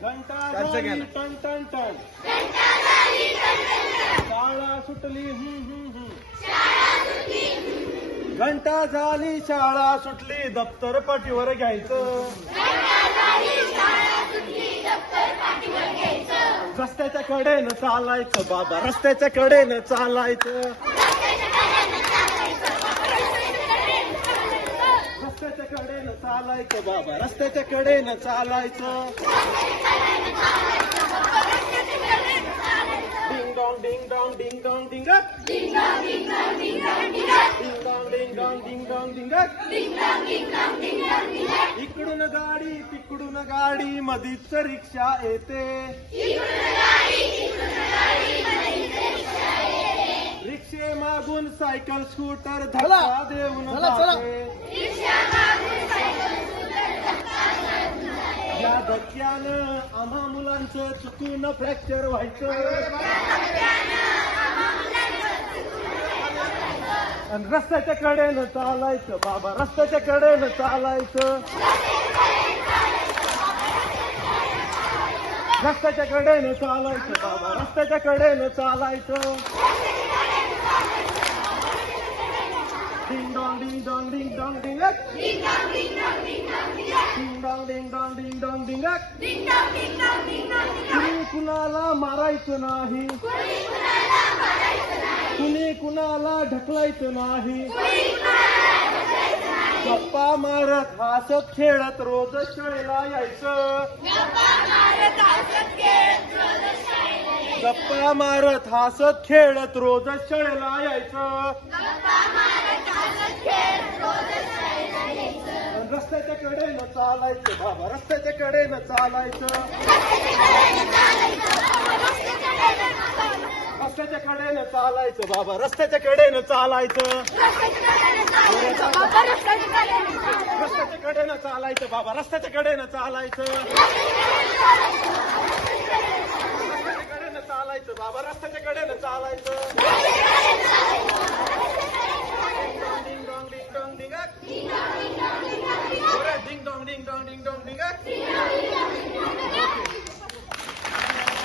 घंटा त्यांचं घ्या झाली टन टन टन. शाळा सुटली हम्म हम्म हम्म. घंटा झाली शाळा सुटली दप्तर पाठीवर घ्यायचं. रस्त्याच्या कडेनं चालायचं बाबा रस्त्याच्या कडेनं चालायचं रस्त्याच्या कडेनं चालायचं बाबा. रस्त्याच्या कडेनं चालायचं. Ding dong ding dong ding dong डिंग डिंग dong ding dong ding dong डिंग इकडून गाडी तिकडून गाडी मधीच रिक्षा येते. मागून सायकल स्कूटर धक्का देऊन. या धक्क्यानं आम्हा मुलांचं चुकून फ्रॅक्चर व्हायचं. आणि रस्त्याच्या कडेनं चालायचं बाबा रस्त्याच्या कडेनं चालायचं. रस्त्याच्या कडेनं चालायचं बाबा रस्त्याच्या कडेनं चालायचं ding dong ding dong ding dong डिंग डिंग dong ding dong ding dong डिंग कुणी कुणाला मारायचं नाही कुणी कुणाला ढकलायचं नाही गप्पा मारत हसत खेळत रोज शाळेला यायचं गप्पा मारत हसत खेळत रोज शाळेला यायचं रस्त्याच्या कडेनं चालायचं बाबा रस्त्याच्या कडेनं चालायचं. रस्त्याच्या कडेनं चालायचं बाबा रस्त्याच्या कडेनं चालायचं. रस्त्याच्या कडेनं चालायचं बाबा रस्त्याच्या कडेनं चालायचं. चालायचं बाबा रस्त्याच्या चालायचं.